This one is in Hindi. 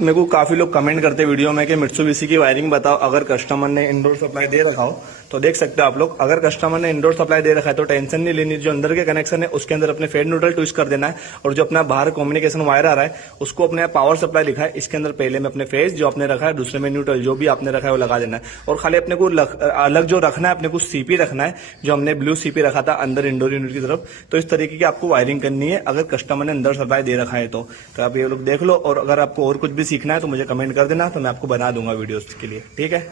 मेरे को काफी लोग कमेंट करते हैं वीडियो में कि मित्सुबिशी की वायरिंग बताओ अगर कस्टमर ने इंडोर सप्लाई दे रखा हो। तो देख सकते हो आप लोग, अगर कस्टमर ने इंडोर सप्लाई दे रखा है तो टेंशन नहीं लेनी। जो अंदर के कनेक्शन है उसके अंदर अपने फेड न्यूट्रल ट्विस्ट कर देना है, और जो अपना बाहर कम्युनिकेशन वायर आ रहा है उसको अपने पावर सप्लाई लिखा है इसके अंदर पहले में अपने फेज जो आपने रखा है, दूसरे में न्यूट्रल जो भी आपने रखा है वो लगा देना है। और खाली अपने को अलग जो रखना है, अपने को सीपी रखना है, जो हमने ब्लू सीपी रखा था अंदर इंडोर यूनिट की तरफ। तो इस तरीके की आपको वायरिंग करनी है अगर कस्टमर ने अंदर सप्लाई दे रखा है तो आप ये लोग देख लो। और अगर आपको और कुछ भी सीखना है तो मुझे कमेंट कर देना, तो मैं आपको बना दूंगा वीडियोस के लिए, ठीक है।